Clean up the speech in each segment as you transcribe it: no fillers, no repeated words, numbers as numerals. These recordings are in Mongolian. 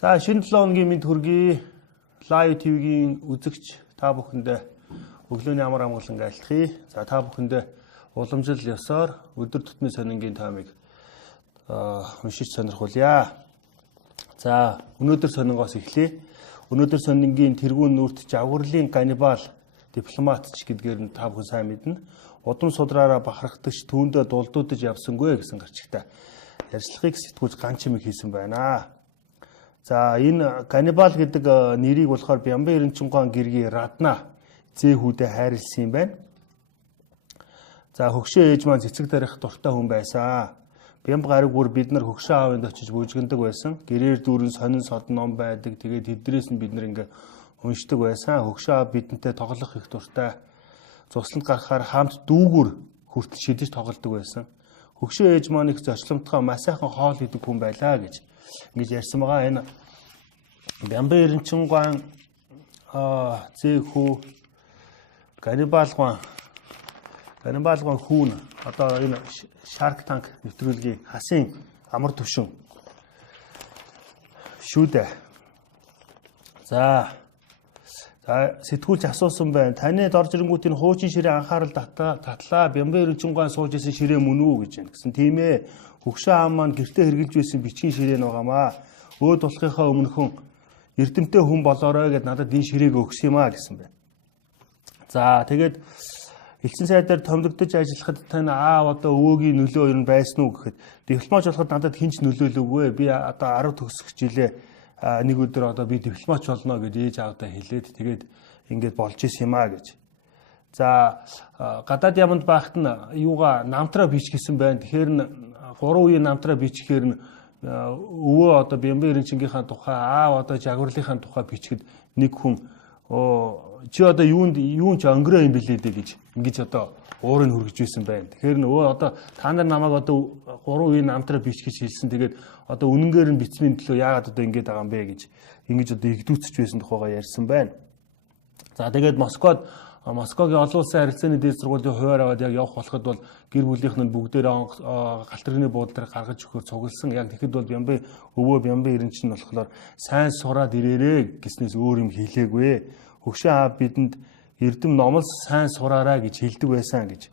За шинэ 7 хоногийн мэд хүргэе. Live TV-гийн үзэгч та бүхэндээ өглөөний амар амгалан айлтгая. За та бүхэндээ уламжлал ёсоор өдөр тутмын сонингийн тоймыг уншиж сонирхуулъя. За өнөөдөр сонингоос эхлэе. Өнөөдөр сонингийн тэргүүн нүрт жавгарлын ганнибал дипломатч гэдгээр нь та бүхэн сайн мэднэ. Удам судраараа бахархдагч түүндээ дулдуудаж явсангүй гэсэн гарчигтай ярьцлагыг сэтгүүлж ганц юм хийсэн байна. За энэ ганнибал гэдэг нэрийг болохоор Бямбан Эренчингуан гэргийн Радна зэхүүдэ хайрлсан юм байна. За хөгшөө ээж маань цэцэг тарих дуртай хүн байсан. Бямбан гариг бүр бид нар хөгшөө аавынд очиж бүжгэндэг байсан. Гэрээр дүүрэн сонин содон ном байдаг. Тэгээд тэднээс нь бид нар ингээ уншдаг байсан. Хөгшөө аав бидэнтэй тоглох их дуртай. Цусланд гарахаар хамт дүүгүр хүртэл шидэж тоглодог байсан. Хөгшөө ээж маань их зочломтгой маш сайхан хоол идэг хүн байлаа гэж ингэж ярьсан байгаа. Энэ Бямбан Эренчингуан зэхүү ганнибалгуан хүүн одоо энэ Shark Tank нэвтрүүлгийн хасын амар төвшин шүү дээ. За сэтгүүлч асуусан байна. Таны дорж ирэнгүүтийн хуучин ширээ анхаарал татлаа. Бямбан Эренчингуан сууж исэн ширээ мөн үү гэж байна. Гэсэн тийм ээ. Хөгшөө аав маань гэртээ хэрглэж байсан бичгийн ширээ нугамаа. Өөд болохынхаа өмнөхөн эрдэмтэй хүн болоорой гэд надад энэ ширээг өгсөн юм а гэсэн байна. За тэгээд элчин сайдаар томдогдож ажиллахад тань аав одоо өвөөгийн нөлөө ер нь байсан уу гэхэд дипломач болоход надад хинч нөлөөлөггүй. Би одоо 10 төгсөх жилээ нэг өдөр одоо би дипломач болно гэж ээж аавдаа хэлээд тэгээд ингээд болж исэн юм а гэж. За гадаад яманд байхад нь юугаа намтраа бичгэсэн байна. Тэгэхээр нь 3 үеийн намтраа бичихээр нь өвөө одоо Бямбан Эренчингийнхаа тухай аав одоо жагварлынхаа тухай бичгэд нэг хүн чи одоо юунд ч өнгөрөө юм билээ дээ гэж ингэж одоо уурыг хүргэж байсан байна. Тэгэхээр нөгөө одоо та нар намайг одоо 3 үеийн намтраа бичгэж хэлсэн. Тэгээд одоо үнэнгээр нь бичмийн төлөө яагаад одоо ингэж байгаа юм бэ гэж ингэж одоо игдүүцэж байсан тухайгаа ярьсан байна. За тэгээд Москвагийн олон улсын харилцааны дээд сургуулийн хуваар аваад яг явах болоход бол гэр бүлийнх нь бүгдээрээ галтэргний буудлаар гаргаж өгөхөөр цугласан. Яг тэгэхэд бол Бямбан Эренчин нь болохоор сайн сураад ирээрээ гэснээс өөр юм хэлээгүй. Хөгшөө аав бидэнд эрдэм номлос сайн сураарай гэж хэлдэг байсан гэж.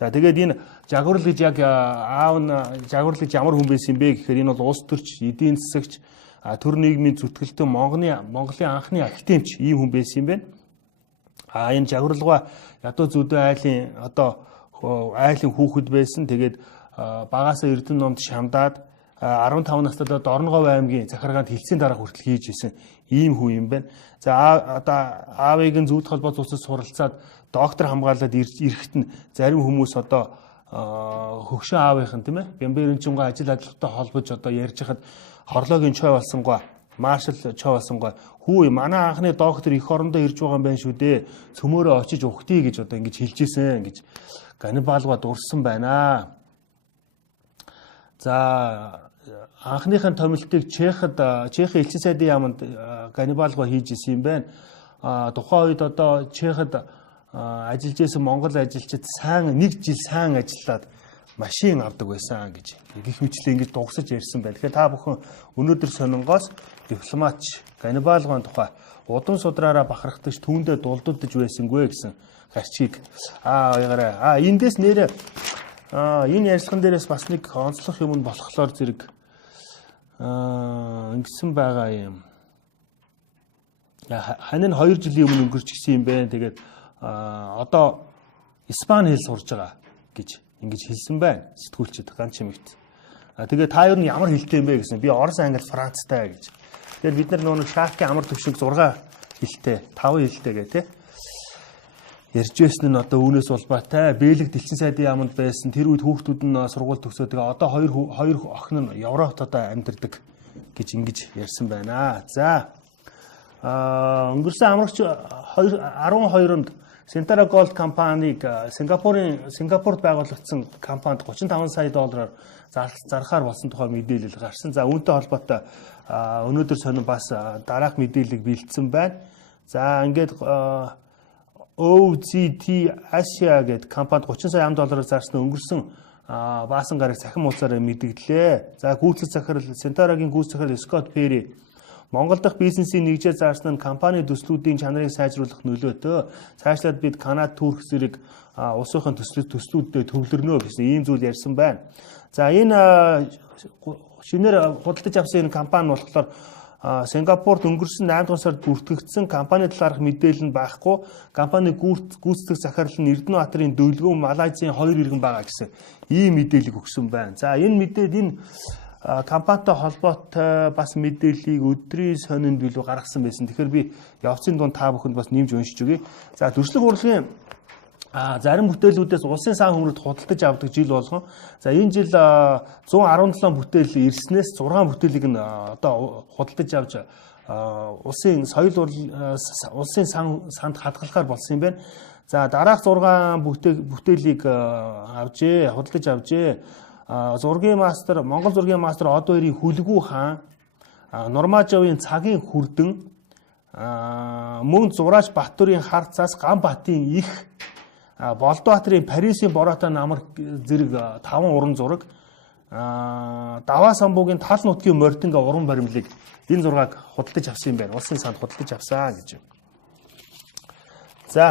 За тэгээд энэ жагварл гэж яг аав нь жагварл гэж ямар хүн байсан бэ гэхээр энэ бол улс төрч, эдийн засагч, төр нийгмийн зүтгэлтэн Монголын анхны академич ийм хүн байсан юм байна. Энэ жагварлгаа ядуу зүдөө айлын хүүхэд байсан. Тэгээд багаасаа эрдэм номд шамдаад 15 настайдаа Дорноговь аймгийн захиргаанд хилцээний дарга хүртэл хийж исэн ийм хүн юм байна. За одоо аавыг нь зүйд холбоо цуцад суралцаад доктор хамгаалаад ирэхэд нь зарим хүмүүс одоо хөгшөө аавынхан тийм ээ Бямбан Эренчингуан ажил ажиллагаатай холбож одоо ярьж хахад хорлоогийн чой болсонгоо маршал чой болсонгоо хүү манай анхны доктор их орондоо ирж байгаа юм байна шүү дээ. Цөмөөрөө очиж ухтъя гэж одоо ингэж хэлжсэн гэж ганнибалгаа дурсан байна. За анхныхын томилтыг Чехийн элчин сайдын яамд ганнибалгаа хийж исэн юм байна. Тухайн үед одоо Чехэд ажиллаж исэн Монгол ажилчид нэг жил сайн ажиллаад машин авдаг байсан гэж гих мэтлээ ингэж дугсаж ярьсан байна. Тэгэхээр та бүхэн өнөөдөр сонингоос дипломатч ганнибалгын тухай удам судраараа бахархдагч түүндээ дулдуулж байсангүй гэсэн гарчгийг уягараа. Эндээс нэрээ энэ ярилцлаган дээрээс бас нэг онцлог юм нь болохоор зэрэг ингэсэн байгаа юм. Хань нь 2 жилийн өмнө өнгөрч гисэн юм байна. Тэгээд одоо Испани хэл сурж байгаа гэж ингэж хэлсэн байна. Сэтгүүлчид ганц юм ит. Тэгээд та юу нь ямар хэлтэй юм бэ гэсэн. Би Орос, Англи, Францтай гэж. Тэгээд бид нар нөгөө Шаркийн амар төвшинг 6 хэлтэй, 5 хэлтэй гэх тээ. Ярьж байсан нь одоо үүнээс улбаатай. Бэлэг дэлчин сайдын яамд байсан. Тэр үед хүүхдүүд нь сургууль төгсөөд тэгээ одоо хоёр охин нь Европт одоо амьдардаг гэж ингэж ярьсан байна. За өнгөрсөн амрагч 12-нд Centara Gold компанийг Сингапурт байгуулагдсан компанид $35 сая зархаар болсон тухай мэдээлэл гарсан. За үүнтэй холбоотой өнөөдөр сонин бас дараах мэдээллийг бэлдсэн байна. За ингээд OZT Asia гэдэг компанид $30 сая зарсан өнгөрсөн баасан гараг цахим уулзаараа мэдгдлээ. За гүйцэтгэх захирал Centara-гийн гүйцэтгэх захирал Scott Perry Монгол дахь бизнесийн нэгжээ заасан нь компани төслүүдийн чанарыг сайжруулах нөлөөтэй. Цаашлаад бид Канада, Турк зэрэг улсынхаа төслүүдэд төвлөрнө гэсэн ийм зүйл ярьсан байна. За энэ шинээр худалдаж авсан энэ компани болохоор Сингапурт өнгөрсөн 8 дугаар сард бүртгэгдсэн компани талаарх мэдээлэл нь байхгүй. Компани гүйцэтгэх захирал нь Эрдэнэбаатарын Дөлгөөн Малайзийн 2 иргэн байгаа гэсэн ийм мэдээлэл өгсөн байна. За энэ компанитай холбоотой бас мэдээллийг өдрийн сонинд билүү гаргасан байсан. Тэгэхээр би явцын дунд та бүхэнд бас нэмж уншиж өгье. За төршлөг урлагийн зарим бүтээлүүдээс улсын сан хөмрөд худалдаж авдаг жил болгон. За энэ жил 117 бүтээл ирснээс 6 бүтээлийг нь одоо худалдаж авч улсын улсын санд хадгалахаар болсон юм байна. За дараах 6 бүтээлийг худалдаж авжээ. Зургийн мастер, Монгол зургийн мастер од хоёрын хүлгүү хаан, Нурмажавын цагийн хүрдэн, мөн зураач Баттүрийн хар цас, Ганбатын их, Болдбаатарын Парисын бороотой намар зэрэг 5 уран зураг, Даваа самбуугийн тал нутгийн мординга уран баримлыг энэ зургааг худалдаж авсан юм байна. Улсын санд худалдаж авсан гэж. За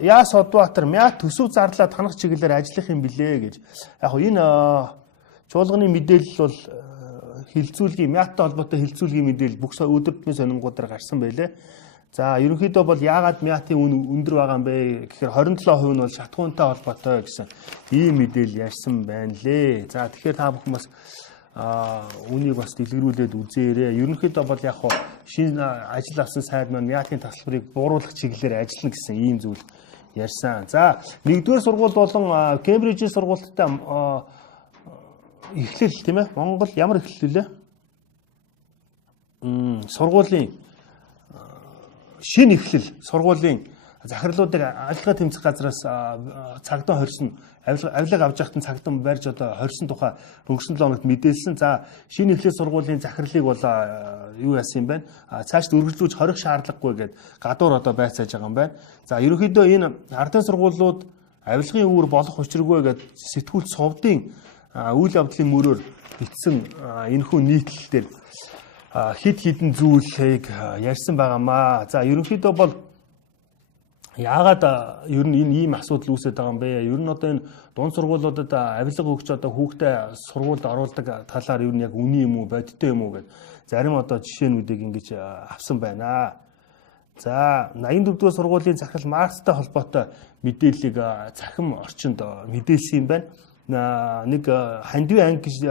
Яс Одбаатар Мят төсөв зарлаа танах чиглэлээр ажиллах юм билээ гэж. Яг хөө энэ чуулганы мэдээлэл бол хилцүүлгийн Мяттай холбоотой хилцүүлгийн мэдээлэл бүх өдөр тутмын сонингуудаар гарсан байлээ. За ерөнхийдөө бол яагаад Мятын үн өндөр байгаа юм бэ гэхээр 27% нь бол шатхуунтай холбоотой гэсэн ийм мэдээлэл ярьсан байна лээ. За тэгэхээр та бүхэн бас үнийг бас дэлгэрүүлээд үзээрэй. Ерөнхийдөө бол яг хоо шинэ ажил авсан сайд маань Мятын тасалбарыг бууруулах чиглэлээр ажиллана гэсэн ийм зүйл ярьсан. За нэгдүгээр сургууль болон Кембрижийн сургуульттай эхлэл тийм ээ. Монгол ямар эхлэл вэ? Сургуулийн шинэ эхлэл сургуулийн захирлуудыг ажиллагаа тэмцэх газраас цагдаа хорьсон авилга авч явахдаа цагдаа барьж одоо хорьсон тухай өнгөрсөн 7 хоногт мэдээлсэн. За шинэ эхлэл сургуулийн захирлыг бол юу яасан юм бэ? Цаашд үргэлжлүүлж хорих шаардлагагүй гэд гадуур одоо байцааж байгаа юм байна. За ерөнхийдөө энэ ардын сургуулиуд авилгын үүр болох учиргүй гэд сэтгүүл сувдын үйл явдлын мөрөөр бичсэн энэхүү нийтлэлээр хид хідэн зүйлийг ярьсан байгаамаа. За ерөнхийдөө бол яагаад ер нь энэ ийм асуудал үүсэж байгаа юм бэ? Ер нь одоо энэ дунд сургуулиудад авилга өгч одоо хүүхдээ сургуульд оруулдаг талаар ер нь яг үний юм уу, бодиттой юм уу гэд зарим одоо жишээнүүдийг ингэж авсан байна. За 84-р сургуулийн захирал Маркстай холбоотой мэдээллийг цахим орчинд мэдээлсэн юм байна. Нэг хандив анги гэж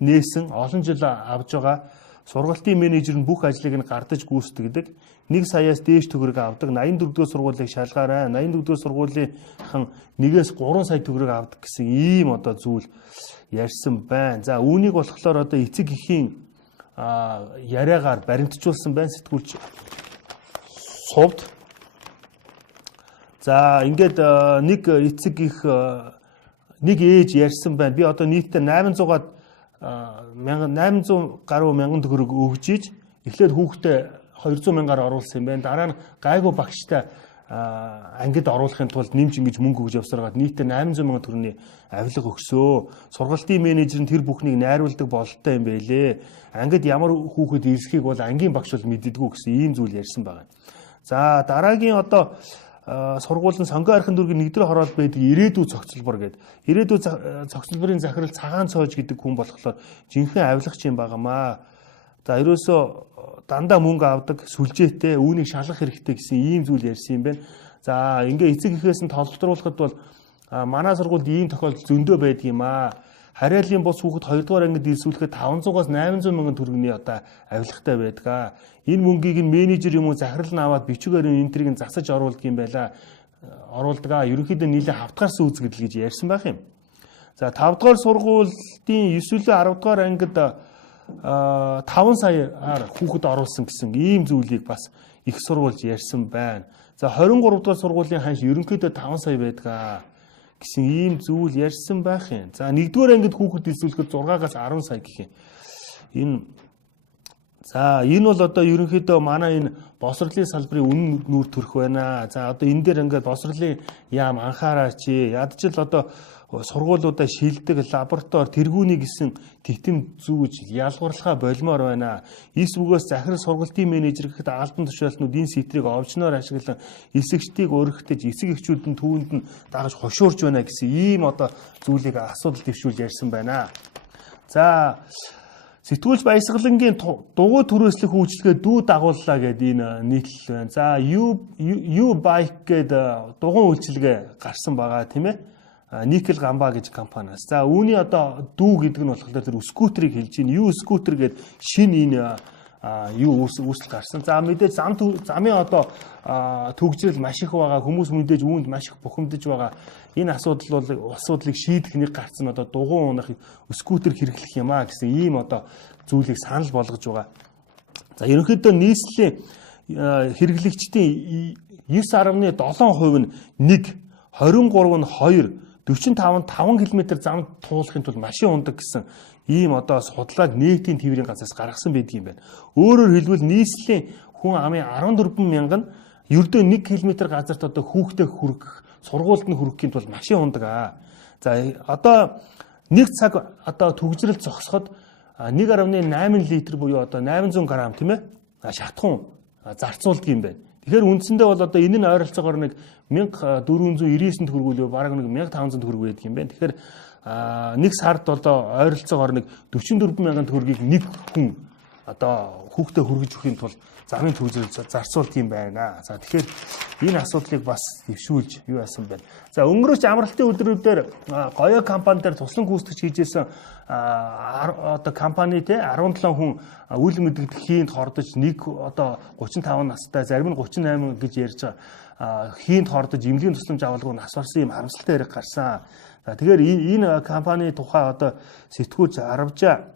нээсэн олон жил авж байгаа сургалтын менежер нь бүх ажлыг нь гардаж гүйцэтгэдэг. 1 саяас дээш төгрөг авдаг. 84-р сургуулийг шалгаарай. 84-р сургуулийн 1-ээс 3 сая төгрөг авдаг гэсэн ийм одоо зүйл ярьсан байна. За үүнийг болохоор одоо эцэг эхийн яриагаар баримтжуулсан байна сэтгүүлч сувд. За ингээд нэг эцэг их нэг ээж ярьсан байна. Би одоо нийтдээ 800 гаруй мянган төгрөг өгж иж эхлээд хүүхдээ 200 мянгаар оруулсан юм байна. Дараа нь гайгүй багштай ангид оруулахын тулд нэмж ингэж мөнгө өгж явсараад нийтдээ 800 мянган төгрөгийн авилга өгсөө. Сургалтын менежер нь тэр бүхнийг найруулдаг бололтой юм байлээ. Ангид ямар хүүхэд ирсхийг бол ангийн багш бол мэддэггүй гэсэн ийм зүйл ярьсан байна. За дараагийн одоо сургуулийн сонгоо архин дүүргийн нэгдүгээр хороол байдаг ирээдүй цогцлбор гэдэг. Ирээдүй цогцлборын захирал цагаан цоож гэдэг хүн болохоор жинхэнэ авилгач юм байгаамаа. За ерөөсөө дандаа мөнгө авдаг, сүлжээтэй, үүнийг шалгах хэрэгтэй гэсэн ийм зүйл ярьсан юм байна. За ингээ эцэг эхээс нь толтруулахад бол манай сургуульд ийм тохиолдол зөндөө байдаг юм аа. Харьяалын бус хүүхэд 2 дугаар ангид ирсүүлэхэд 500-аас 800 мянган төгрөгийн одоо авилгатай байдаг. Энэ мөнгийг нь менежер юм уу захирал нь аваад бичгээр энэ тэрийг нь засаж оруулдаг юм байла. Оруулдаг. Ерөнхийдөө нийлээ хавтгаарсан үзэгдэл гэж ярьсан байх юм. За 5 дугаар сургуулийн 9-10 дугаар ангид 5 саяар хүүхэд оруулсан гэсэн ийм зүйлийг бас их сурвалж ярьсан байна. За 23 дугаар сургуулийн ханш ерөнхийдөө 5 сая байдаг гэсэн ийм зүйл ярьсан байх юм. За 1-р ангид хүүхэд илсүүлэхэд 6-аас 10 сая гэх юм. Энэ бол одоо ерөнхийдөө манай энэ босрлын салбарын үнэн нүүр төрөх байна. За одоо энэ дээр ингээд босрлын яам анхаараач. Ядчил одоо сургуулиудаа шилдэг лаборатори тэргүүний гэсэн титэм зүүж ялгуурлахаа болмоор байна. Эсвүгээс захирал сургалтын менежер гэхэд албан тушаалтнууд энэ сэтрийг овчноор ашиглан эсэгчдийг өргөтөж эсэг эхчүүд нь түүнд нь дагаж хошуурч байна гэсэн ийм одоо зүйлийг асуудал дэвшүүл ярьсан байна. За сэтгүүлч Баясгалангийн дугуй түрээслэх үйлчлэгээ дүү дагууллаа гэдэг энэ нийтлэл байна. За U bike гэдэг дугуй үйлчлэгээ гарсан байгаа тийм ээ. Никkel гамба гэж компаниас. За үүний одоо дүү гэдэг нь болохоор тэр скутерийг хэлж байна. U скутер гэдэг шинэ энэ үүсэл гарсан. За мэдээж замын одоо төгжрөл маш их байгаа. Хүмүүс мэдээж үүнд маш их бухимдаж байгаа. Энэ асуудлыг шийдэх нэг гарцсан одоо дугуй унах скутер хэрэглэх юм а гэсэн ийм одоо зүйлийг санал болгож байгаа. За ерөнхийдөө нийслэлийн хэрэглэгчдийн 9.7% нь 1, 23 нь 2 45 км зам туулахын тулд машин ундаг гэсэн ийм одоо судлааг нийтийн тээврийн газраас гаргасан байдаг юм байна. Өөрөөр хэлбэл нийслэлийн хүн амын 14 мянган ердөө 1 км газарт одоо хүүхдээ хүргэх, сургуульд нь хүрэхийн тулд машин ундаг аа. За одоо 1 цаг одоо төгжрөл зогсоход 1.8 литр буюу одоо 800 г тийм ээ шатхуун зарцуулдаг юм байна. Тэгэхээр үндсэндээ бол одоо энэ нь ойролцоогоор нэг 1499 төгрөг бараг нэг 1500 төгрөг байдаг юм байна. Тэгэхээр нэг сард одоо ойролцоогоор нэг 44 мянган төгрөгийг нэг хүн одоо хүүхдээ хүргэж өхийн тулд замын төгжрөл зарцуулт юм байна. За тэгэхээр энэ асуудлыг бас дэвшүүлж юу яасан бэ? За өнгөрөөч амралтын өдрүүдээр гоёо компанидэр туслан гүйцэтгэж хийжсэн одоо компани те 17 хүн үл мэдэгдэх хийнд хордож нэг одоо 35 настай зарим нь 38 гэж ярьж байгаа хийнд хордож эмнэлгийн тусламж авалгүй нас барсан юм харамсалтай яриг гарсан. За тэгэхээр энэ компани тухай одоо сэтгүүлч Аравжаа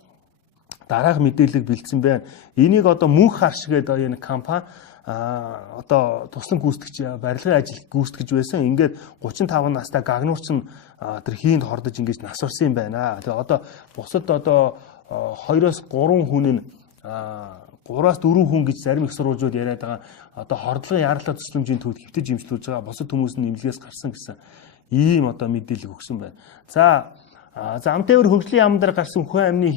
дараах мэдээлэл бэлдсэн байна. Энийг одоо мөнх харш гэдэг энэ компани одоо туслан гүйцэтгэж барилгын ажил гүйцэтгэж байсан. Ингээд 35 настай гагнуурчин тэр хийнд хордож ингэж нас барсан юм байна. Тэгээ одоо бусад одоо 2-3 хүн нь 3-4 хүн гэж зарим их сурвалжууд яриад байгаа. Одоо хордлогын яаралтай тусламжийн төвд хэвтэж имжлүүлж байгаа. Бусад хүмүүс нь эмнэлгээс гарсан гэсэн ийм одоо мэдээлэл өгсөн байна. За амтээвэр хөгжлийн яам дээр гарсан хүн амны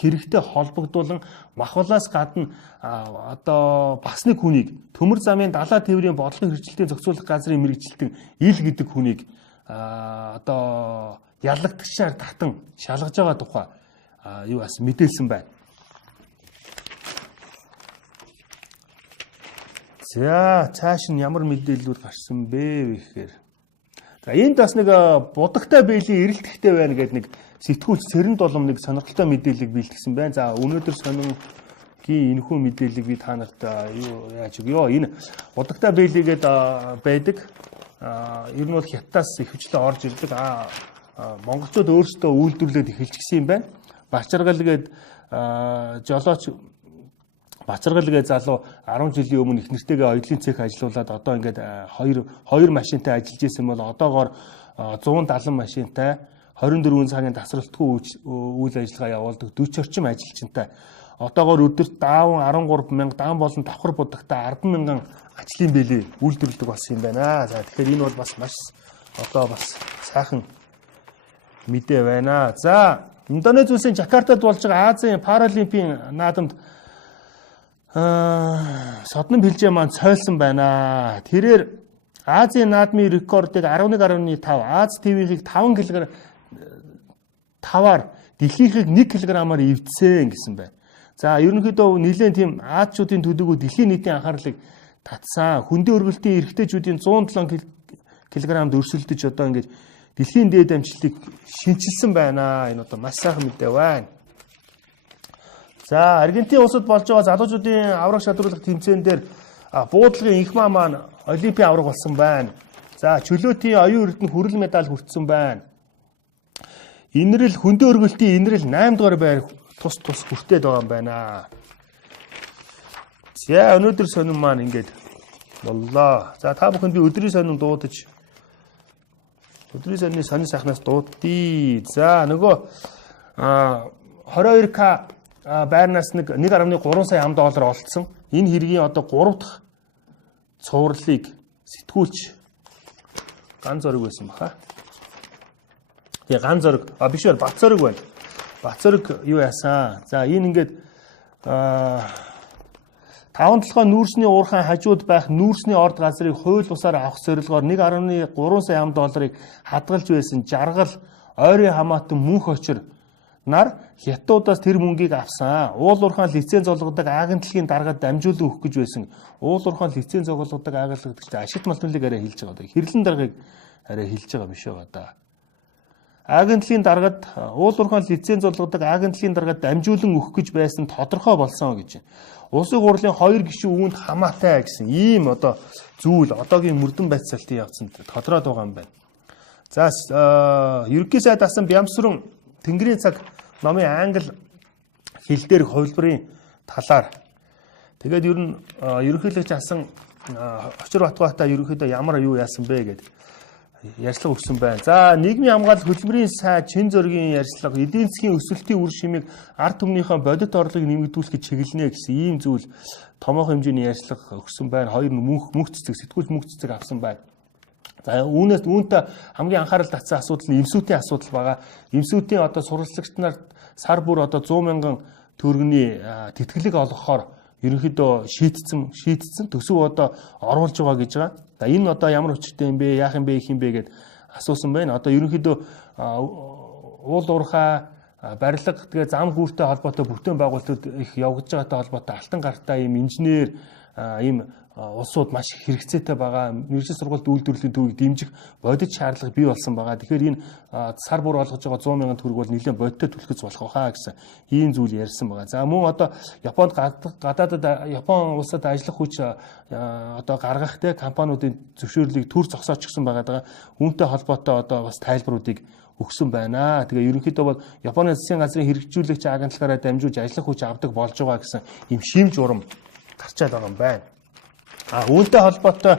хэрэгтэй холбогдуулан махуулаас гадна одоо бас нэг хүнийг төмөр замын далаа тээврийн бодлого хэрэгжилтийн зохицуулах газрын мэрэгжилтэн ил гэдэг хүнийг одоо ялагдагчаар татан шалгаж байгаа тухай юу бас мэдээлсэн байна. За цааш нь ямар мэдээллүүд гарсан бэ гэхээр за энд бас нэг будагтай бэйлийн эрэлтхтэй байна гэдэг нэг сэтгүүлч Цэрэн Долом нэг сонирхолтой мэдээллийг бэлтгэсэн байна. За өнөөдөр сонингийн энэхүү мэдээллийг би та нарт юу яаж өгөө. Энэ будагтай бэйлигээд байдаг. Ер нь бол хятадаас ихэвчлэн орж ирдэг. Монголчууд өөрсдөө үйлдвэрлээд эхэлж гисэн юм байна. Бачаргал гээд жолооч Бачаргал гэ залуу 10 жилийн өмнө их нэртэйгээ оёдлын цех ажиллаулаад одоо ингээд хоёр машинтай ажиллаж исэн бол одоогоор 170 машинтай 24 цагийн тасралтгүй үйл ажиллагаа явуулдаг 40 орчим ажилчинтай одоогоор өдөрт даавн 13 мянга даан болон давхар будагтай 10 мянган ажлын бэлээ үйлдвэрлэдэг болсон юм байна. За тэгэхээр энэ бол бас маш одоо бас сайхан мэдээ байна. За Индонез улсын Жакартад болж байгаа Азийн паралимпийн наадамд содном бэлжээ маань цойлсон байна. Тэрээр Азийн наадмын рекордыг 11.5, Аз ТV-ийг 5 кг 5-аар дэлхийхийг 1 кг-аар эвдсэн гэсэн байна. За ерөнхийдөө нэлээд тийм Азчуудын төдийгүй дэлхийн нийтийн анхаарлыг татсан. Хөндийн өргөлтийн эрэгтэйчүүдийн 107 кг-д өрсөлдөж одоо ингэж дэлхийн дээд амжилтыг шинчилсэн байна. Энэ одоо маш сайхан мэдээ байна. За Аргентин улсад болж байгаа залуучуудын авраг шалруулах тэмцээн дээр буудлагын инхмаа маань олимпийн авраг болсон байна. За чөлөөтийн оюун эрдэнэ хүрэл медаль хүртсэн байна. Инрэл хөндөө өргөлтийн инрэл 8 дугаар байр тус хүртээд байгаа юм байна. За өнөөдөр сонин маань ингээд боллоо. За та бүхэнд би өдрийн сонин дуудаж өдрийн сонины сайхнаас дуудъя. За нөгөө 22К байрнаас нэг 1.3 сая ам доллар олцсон. Энэ хэргийн одоо 3 дахь цувралыг сэтгүүлч ганц зориг байсан баха. Тэгээ ган зориг биш бай бат зориг байна. Бат зориг юу яасан? За энэ ингээд 5-7 нүүрсний уурхайн хажууд байх нүүрсний орд газрыг хууль бусаар авах зорилгоор 1.3 сая $. Хадгалж байсан жаргал ойрын хамаатан мөнх очир нар хятадуудаас тэр мөнгийг авсан. Уул уурхайн лиценз олгодог агентлагийн даргаад дамжуулан өгөх гэж байсан. Уул уурхайн лиценз олгодог агентлаг гэж ашигт малтныг арай хэлж байгаа. Хэрлэн даргаыг арай хэлж байгаа биш байгаа да. Агентлагийн даргаад уул уурхайн лиценз олгодог агентлагийн даргаад дамжуулан өгөх гэж байсан тодорхой болсон гэж. Улсын хурлын 2 гишүүн үүнд хамаатай гэсэн ийм одоо зүйл одоогийн мөрдөн байцаалтын явцанд тодроод байгаа юм байна. За ерөнхий сайд асан Бямсрын Тэнгэрийн цаг номын англи хэл дээрх хувилбарын талаар тэгээд ер нь ерөнхийлөгч асан Очир Батбаатаа ерөнхийдөө ямар юу яасан бэ гэдэг ярьцлага өгсөн байна. За нийгмийн хамгаалал хөтөлбөрийн сайд чин зөргийн ярьцлага эдийн засгийн өсөлтийн үр шимийг ард түмнийхээ бодит орлогыг нэмэгдүүлэхэд чиглэнэ гэсэн ийм зүйл томоохон хэмжээний ярьцлага өгсөн байна. Хоёр мөнх цэцэг, сэтгүүл мөнх цэцэг авсан байна. За үүнтэй хамгийн анхаарал татсан асуудал нь эмсүүтийн асуудал байгаа. Эмсүүтийн одоо сурвалжлагч нар сар бүр одоо 100,000 төгрөгийн тэтгэлэг олгохоор ерөнхийдөө шийдсэн төсөв одоо оруулж байгаа гэж байгаа. За энэ одоо ямар учиртай юм бэ? Яах юм бэ? Их юм бэ гэд асуусан байна. Одоо ерөнхийдөө уул уурхай барилга тэгээ зам гүүртэй холбоотой бүтээн байгуулалтууд их явагдаж байгаатай холбоотой алтан гартай ийм инженер ийм улсууд маш их хэрэгцээтэй байгаа. Мэргэжил сургуульд үйлдвэрлэлийн төвийг дэмжих бодит шаардлага бий болсон байгаа. Тэгэхээр энэ сар бүр олгож байгаа 100,000 төгрөг бол нэлээд бодиттой түлхэж болох байхаа гэсэн ийм зүйл ярьсан байгаа. За мөн одоо Японд гадаадад Япон улсад ажиллах хүч одоо гаргах те компаниудын зөвшөөрлийг төр зогсоочихсон байгаа. Үүнтэй холбоотой одоо бас тайлбаруудыг өгсөн байна. Тэгээ ерөнхийдөө бол Японы засгийн газрын хэрэгжүүлэгч агентлагаараа дамжуулж ажиллах хүч авдаг болж байгаа гэсэн ийм шимж урам гарчаад байгаа юм байна. Үүнтэй холбоотой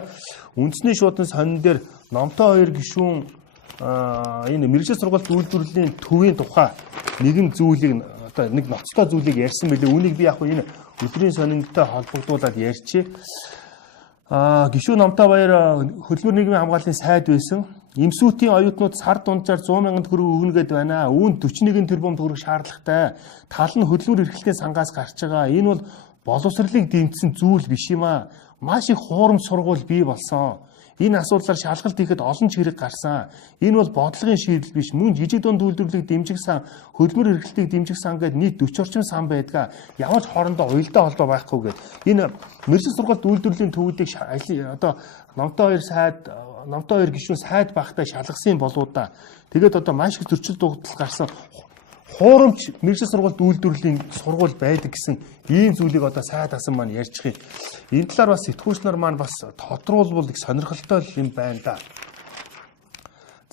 үндэсний шуудан сонин дээр номтой 2 гишүүн энэ мэргэжил сургуульд үйлдвэрлэлийн төвийн тухай нэгэн зүйлийг одоо нэг ноцтой зүйлийг ярьсан мөлий. Үүнийг би яг энэ өдрийн сонинтой холбогдуулаад ярьчих. Гишүүн номтой баяр хөдөлмөр нийгмийн хамгааллын сайд байсан. Эмсүүтийн оюутнууд сар дунджаар 100,000 төгрөг өгнө гэд байна. Үүнд 41 тэрбум төгрөг шаардлагатай. Тал нь хөдөлмөр эрхлэлтийн сангаас гарч байгаа. Энэ бол боловсролыг дэмжсэн зүйл биш юм аа. Маш их хуурамч сургууль бий болсон. Энэ асуудлаар шалгалт хийхэд олон ч хэрэг гарсан. Энэ бол бодлогын шийдэл биш. Мөн жижиг дунд үйлдвэрлэлийг дэмжих сан, хөдөлмөр эрхлэлтийг дэмжих сан гэдэг нийт 40 орчим сан байдгаа. Ямар ч хоорондоо уялдаа холбоо байхгүй гэдэг. Энэ мэргэжил сургуульд үйлдвэрлэлийн төвүүдийг одоо номтой 2 гишүүн сайд багтай шалгасан болоо да. Тэгээд одоо маш их зөрчил дуугдал гарсан. Хуурамч мэргэжил сургуульд үйлдвэрлэлийн сургууль байдаг гэсэн ийм зүйлийг одоо сайд асан маань ярьчих юм. Энэ талаар бас сэтгүүлч нар маань бас тодруулбал их сонирхолтой юм байна да.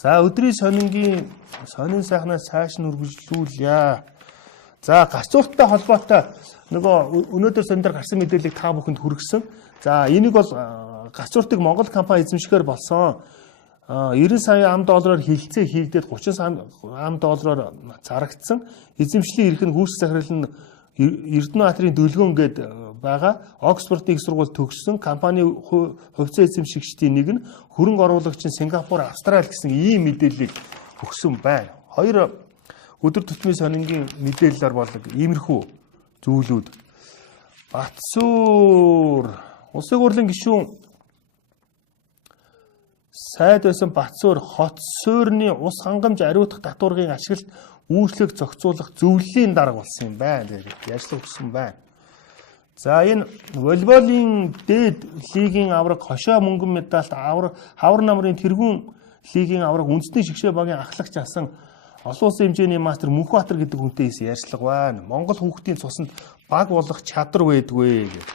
За өдрийн сонин сайхнаас цааш нь үргэлжлүүлье. За гацуурттай холбоотой нөгөө өнөөдөр сонин дээр гарсан мэдээллийг та бүхэнд хүргэсэн. За энийг бол гацууртыг Монгол компани эзэмшихээр болсон. 90 сая $ам хилцээ хийгдээд 30 сая $ам зарагдсан. Эзэмшлийн эрх нь гүйцэтгэх захирал нь Эрдэнэбаатарын Дөлгөөн гээд байгаа. Оксфордын их сургууль төгссөн. Компани хувьцаа эзэмшигчдийн нэг нь хөрөнгө оруулагч нь Сингапур, Австрали гэсэн ийм мэдээллийг өгсөн байна. Хоёр өдөр тутмын сонингийн мэдээллээр бол иймэрхүү зүйлүүд. Батсуур улсын хурлын гишүүн сайд байсан Батсуур хот суурны ус хангамж ариутгах татваргын ашиглалт үйлчлэг зохицуулах зөвлөлийн дарга болсон юм байна. Ярьцлага өгсөн байна. За энэ волейболын дээд лигийн авраг хошоо мөнгөн медальт хавар намрын тэргүүн лигийн авраг үндэсний шигшээ багийн ахлагч асан олон улсын хэмжээний мастер Мөнхбаатар гэдэг хүнтэй хийсэн ярьцлага байна. Монгол хүүхдийн цуснд баг болох чадвар байдгүй гэх.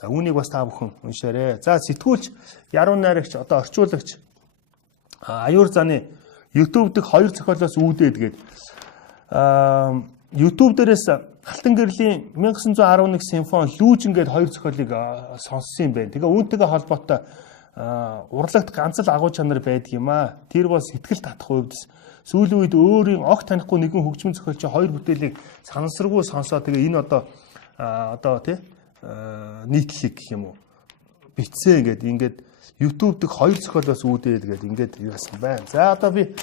За үүнийг бас та бүхэн уншаарай. За сэтгүүлч, яруу найрагч, одоо орчуулагч Аюур заны YouTube дэх 2 зохиолоос үүдээд гээд YouTube дээрээс Алтан гэрлийн 1911 симфон лүүжин гээд 2 зохиолыг сонссон юм байна. Тэгээ үүнтэйгээ холбоотой урлагт ганц л агуу чанар байдаг юм аа. Тэр бол сэтгэл татах хувьд сүүлийн үед өөрийн огт танихгүй нэгэн хөгжмөн зохиолч 2 бүтээлийг сансаргүй сонсоо. Тэгээ энэ одоо тий нийтлэг гэх юм уу битсэн ингээд YouTube дэх 2 зохиолоос үүдээд гээд ингээд яасан байна. За одоо би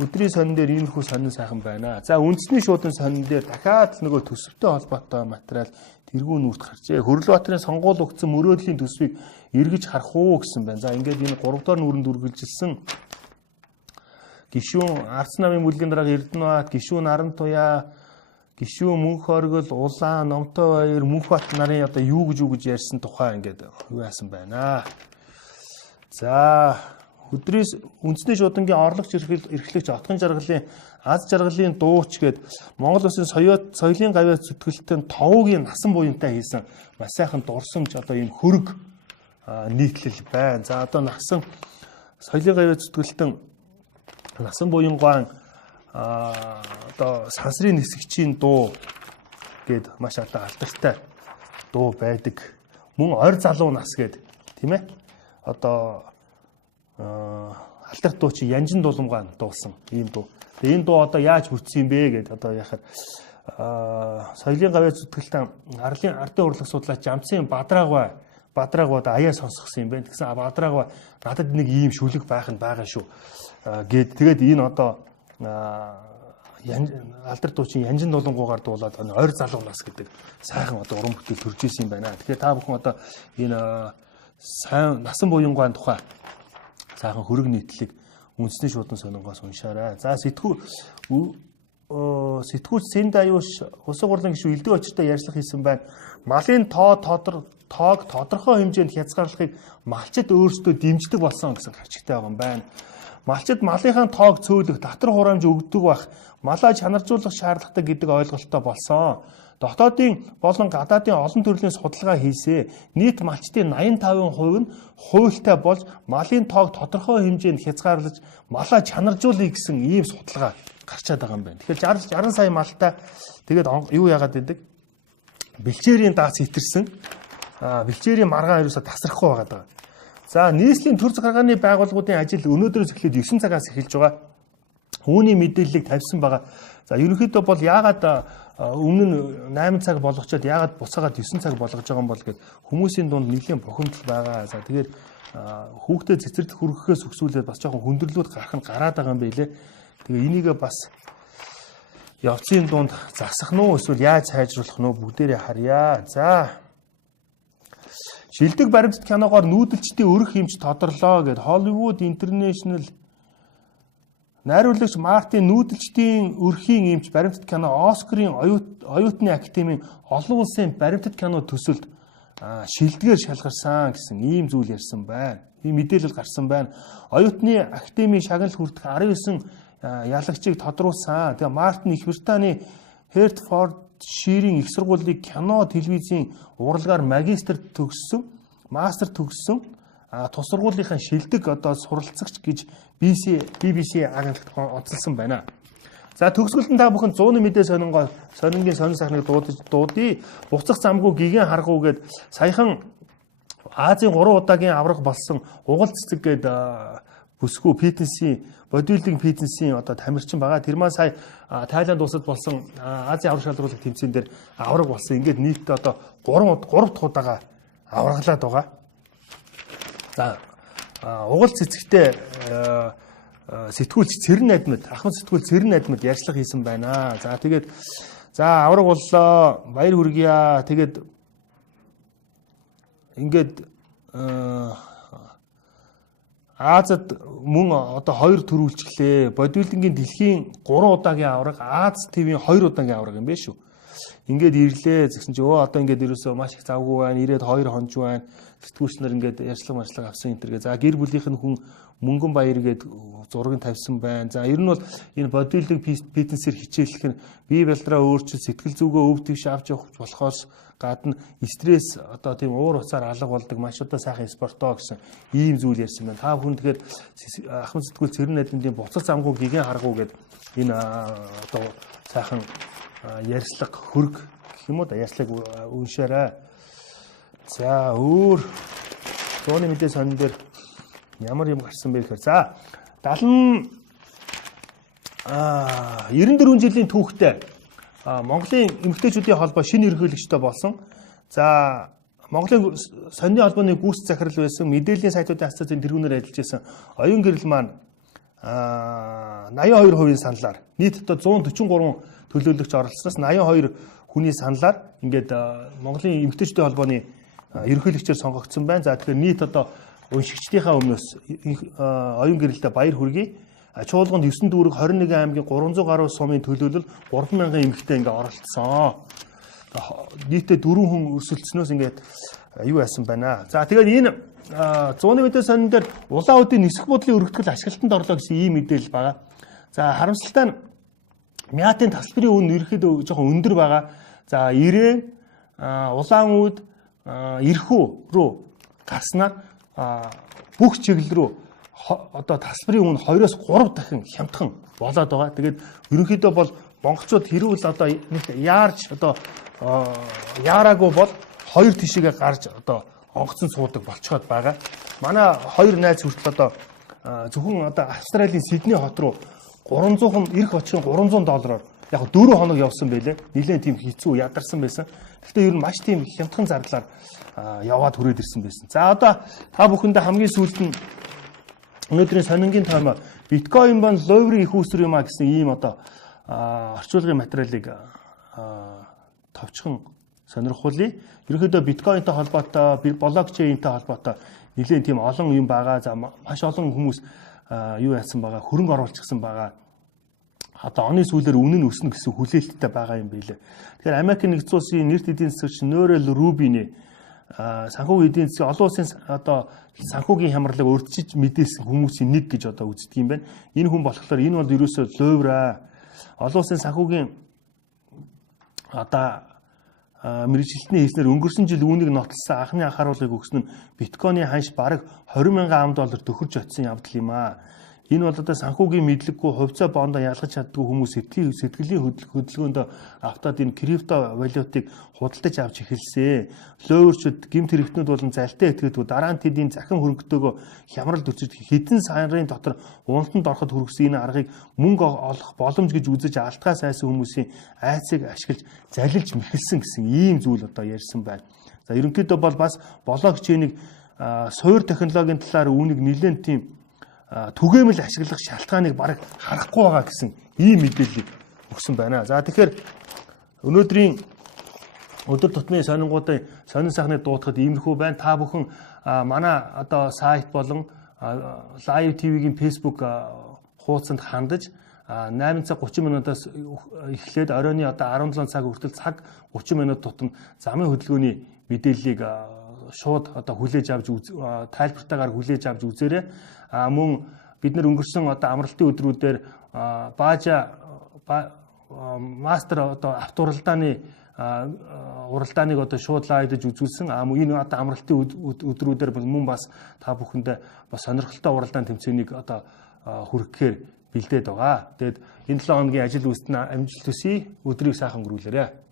өдрийн сонин дээр иймэрхүү сонин сайхан байна. За үндэсний шуудын сонин дээр дахиад нөгөө төсөвтэй холбоотой материал тэргүүн нүрт гарчээ. Хөрлөбаатарын сонгуул өгсөн мөрөөдлийн төсвийг эргэж харах уу гэсэн байна. За ингээд энэ 3 дахь нүрэнд үргэлжилсэн гишүүн Арц намын бүлгийн дарга Эрдэнэбаат, гишүүн Наран туяа, гишүүн Мөнх оргил, Улаан, Номтой баяр, Мөнхбат нарын одоо юу гэж ярьсан тухай ингээд юу яасан байна. За өдрөөс үндэсний шуудангийн орлогч эрхлэгч отгон жаргалын аз жаргалын дууч гээд Монгол Улсын соёлын гавьяа зүтгэлтэн товгийн насан буянтай хийсэн маш сайхан дурсамж одоо ийм хөрөг нийтлэл байна. За одоо насан соёлын гавьяа зүтгэлтэн насан буянгуан одоо сансрын нисгчийн дуу гээд маш одоо алдартай дуу байдаг. Мөн ойр залуу нас гээд тийм ээ одоо алдарт дуучин Янжин дулумгаан дуулсан ийм дуу. Тэгээ энэ дуу одоо яаж бүтсэн юм бэ гэд одоо яхаар соёлын гавьяа зүтгэлтэн ардын урлаг судлаач Жамцын Бадраагва одоо аяа сонсгосон юм байна. Тэгсэн Бадраагва надад нэг ийм шүлэг байгаа шүү гэд тэгээд энэ одоо алдарт дуучин Янжин дулумгуугаар дуулаад ойр залуу нас гэдэг сайхан одоо уран бүтээл төрж исэн юм байна. Тэгэхээр та бүхэн одоо энэ сайн насан буянгуайн тухай сайхан хөрөг нийтлэлийг үндэсний шуудан сонингоос уншаарай. За сэтгүүлч Сэнд аюуш улсын хурлын гишүүн элдв очиртой ярьцлага хийсэн байна. Малын тоог тодорхой хэмжээнд хязгаарлахыг малчид өөрсдөө дэмждэг болсон гэсэн гарчигтай байгаа юм байна. Малчид малынхаа тоог цөөлөх, татвар хураамж өгдөг бах, малаа чанаржуулах шаардлагатай гэдэг ойлголттой болсон. Дотоодын болон гадаадын олон төрлийн судалгаа хийсэ. Нийт малчдын 85% нь хуультай болж малын тоог тодорхой хэмжээнд хязгаарлаж малаа чанаржуулъя гэсэн ийм судалгаа гарчаад байгаа юм байна. Тэгэхээр 60 сая малтай тэгээд юу яагаад гэдэг? Бэлчээрийн даац хитэрсэн. Бэлчээрийн маргаан ерөөсө тасрахгүй байгаад байгаа. За нийслэлийн төр захиргааны байгууллагуудын ажил өнөөдрөөс эхлээд 9 цагаас эхэлж байгаа. Үүний мэдээллийг тавьсан байгаа. За ерөнхийдөө бол яагаад өмнө нь 8 цаг болгочоод яагаад буцаагаад 9 цаг болгож байгаа юм бол гэд хүмүүсийн дунд нэлийн бухимдал байгаа. За тэгэхээр хүүхдэд цэцэрлэг хүргэхээс өксүүлээд бас жоохон хүндрэлүүд гарах нь гараад байгаа юм байлээ. Тэгээ энийгээ бас явцын дунд засах нь уу эсвэл яаж сайжруулах нь уу бүгдээрээ харъя. За шилдэг баримтат киногоор нүүдэлчдийн өрх хэмж тодорлоо гэд Hollywood International найруулагч Мартин нүүдэлчдийн өрхийн эмч баримтат кино Оскарын оюутны академийн олон улсын баримтат кино төсөлд шилдгээр шалгарсан гэсэн ийм зүйл ярьсан байна. Ийм мэдээлэл гарсан байна. Оюутны академийн шагнал хүртэх 19 ялагчийг тодруулсан. Тэгээ Мартин Их Британий Хертфордширийн их сургуулийн кино телевизийн урлагаар магистр төгссөн, мастер төгссөн. Тус сургуулийнхаа шилдэг одоо суралцагч гэж BBC агентлагт онцлсан байна. За төгсгөлд та бүхэн 100-ны мэдээ сонингийн сонин сайхныг дуудъя. Буцах замгүй гигэн харгуугээд саяхан Азийн 3 удаагийн авраг болсон угал цэцэг гээд бүсгүй фитнесийн бодибилдинг фитнесийн одоо тамирчин байгаа. Тэр маань сая Тайланд улсад болсон Азийн авраг шалруулах тэмцээн дээр авраг болсон. Ингээд нийтдээ одоо 3 дахь удаага авраглаад байгаа. За угал цэцэгтэй сэтгүүлч Цэрэн Адмид, ахмад сэтгүүл Цэрэн Адмид ярьцлага хийсэн байна. За тэгээд авраг боллоо, баяр хүргье. Тэгээд ингээд Азад мөн одоо 2 төр үйлчлээ. Бодибилдингийн дэлхийн 3 удаагийн авраг, Аз ТV-ийн 2 удаагийн авраг юм байна шүү. Ингээд ирлээ гэсэн чи одоо ингээд ерөөсөө маш их завгүй байна. Ирээд 2 хонж байна. Сэтгүүлч нар ингээд ярьцлага авсан энэ төргээ. За гэр бүлийнх нь хүн мөнгөн баяр гээд зургийг тавьсан байна. За ер нь бол энэ бодибилдинг фитнесээр хичээллэх нь бие бэлтраа өөрчил сэтгэл зүгөө өв твш авч явах болохоос гадна стресс одоо тийм уур уцаар алга болдог маш одоо сайхан спортоо гэсэн ийм зүйл ярьсан байна. Та бүхэн тэгэхээр ахмад сэтгүүл Цэрэн Адмидийн буцах замгүй гигэн харгуу гээд энэ одоо сайхан ярьцлага хөрг гэх юм уу да ярьцлага уншаарай. За өөр 100-ны мэдээ сонин дээр ямар юм гарсан бэ гэхээр за 94 жилийн түүхтэй Монголын эмэгтэйчүүдийн холбоо шинэ ерөнхийлөгчтэй болсон. За Монголын сонины холбооны гүйцэтгэх захирал байсан мэдээллийн сайтуудын асоциацийн тэргүүнээр ажиллаж байсан оюун гэрэл маань 82% саналаар нийт одоо 143 төлөөлөгч оролцсноос 82 хүний саналаар ингээд Монголын эмэгтэйчдийн холбооны ерөнхийлөгчөөр сонгогдсон байна. За тэгэхээр нийт одоо уншигчдийнхаа өмнөөс оюун гэрэлтэй баяр хүргэе. Чуулганд 9 дүүрэг 21 аймгийн 300 гаруй сумын төлөөлөл 3000 эмэгтэй ингээд оролцсон. Нийтдээ 4 хүн өрсөлдснөөс ингээд юу яасан байна. За тэгээд энэ 100-ны мэдээ сонин дээр улаан үдийн нисэх бодлын өргөтгөл ашиглалтанд орлоо гэсэн ийм мэдээлэл байгаа. За харамсалтай нь мятын тасалбарын үн ерөөхдөө жоохон өндөр байгаа. За ирээн улаан үд эрхүү рүү гарснаар бүх чиглэл рүү одоо тасалбарын үн 2-оос 3 дахин хямдхан болоод байгаа. Тэгээд ерөнхийдөө бол монголчууд хэрүүл одоо нэг яарч одоо яараагүй бол 2 тишээгээ гарч одоо онгоцон суудаг болцоход байгаа. Манай 2 найз хүртэл одоо зөвхөн одоо Австралийн Сидней хот руу 300 хүн ирэх очихын $300 яг 4 хоног явсан байлээ. Нилээн тийм хэцүү ядарсан байсан. Гэхдээ ер нь маш тийм хямдхан зардлаар яваад хүрээд ирсэн байсан. За одоо та бүхэндээ хамгийн сүүлд нь өнөөдрийн сонингийн тойм биткойн ба ловрын их үүсвэр юм а гэсэн ийм одоо орчуулгын материалыг товчхон сонирхуулъя. Ерөнхийдөө биткойнтой холбоотой, блокчейнтэй холбоотой нэлээд тийм олон юм байгаа. За маш олон хүмүүс юу яасан байгаа, хөрөнгө оруулчихсан байгаа. Одоо оны сүүлээр үнэн нь өснө гэсэн хүлээлттэй байгаа юм билээ. Тэгэхээр Америк нэгдсэн улсын нэрт эдийн засагч Норел Рубины санхүүгийн эдийн засгийн олон улсын одоо санхүүгийн хямралыг урьдчилж мэдээлсэн хүмүүсийн нэг гэж одоо үздэг юм байна. Энэ хүн болохоор энэ бол ерөөсөө ловра олон улсын санхүүгийн одоо мэргэжилтний хийснээр өнгөрсөн жил үүнийг нотолсон анхны анхааруулгыг өгсөн нь биткойны ханш бараг $20,000 төхөрж очисон явдал юм аа. Энэ бол одоо санхүүгийн мэдлэггүй хувьцаа бондоо ялгаж чаддгүй хүмүүс сэтгэлийн хөдөлгөөнд автаад энэ крипто валютыг худалдаж авч эхэлсэн. Ловерчуд гэмт хэрэгтнүүд болон залтай этгээдгүүд дараа нь тэдний захин хөрөнгөтэйгөө хямралд өчөж хэдэн сарын дотор уналтанд ороход хүргэсэн энэ аргыг мөнгө олох боломж гэж үзэж алтгай сайсан хүмүүсийн айцыг ашиглаж залилж мэхэлсэн гэсэн ийм зүйл одоо ярьсан байна. За ерөнхийдөө бол бас блокчейнийг суур технологийн талаар үүнийг нэлээд тийм түгээмэл ашиглах шалтгааныг бараг харахгүй байгаа гэсэн ийм мэдээллийг өгсөн байна. За тэгэхээр өнөөдрийн өдөр тутмын сонингуудын сонин сайхныг дуутахад иймэрхүү байна. Та бүхэн манай одоо сайт болон лайв ТV-гийн Facebook хуудсанд хандаж 8 цаг 30 минутаас эхлээд оройн одоо 17 цаг хүртэл цаг 30 минут тутам замын хөдөлгөөний мэдээллийг шууд одоо хүлээж авч тайлбартаагаар хүлээж авч үзээрэй. Мөн бид нар өнгөрсөн одоо амралтын өдрүүдээр баажа мастер одоо автоуралдааны уралдааныг одоо шууд лайвдж үзүүлсэн. Мөн энэ одоо амралтын өдрүүдээр мөн бас та бүхэндээ бас сонирхолтой уралдаан тэмцээнийг одоо хүргэхээр бэлдээд байгаа. Тэгэд энэ 7 хоногийн ажил үйлсэнд амжилт хүсье. Өдрийг сайхан өнгөрүүлээрэй.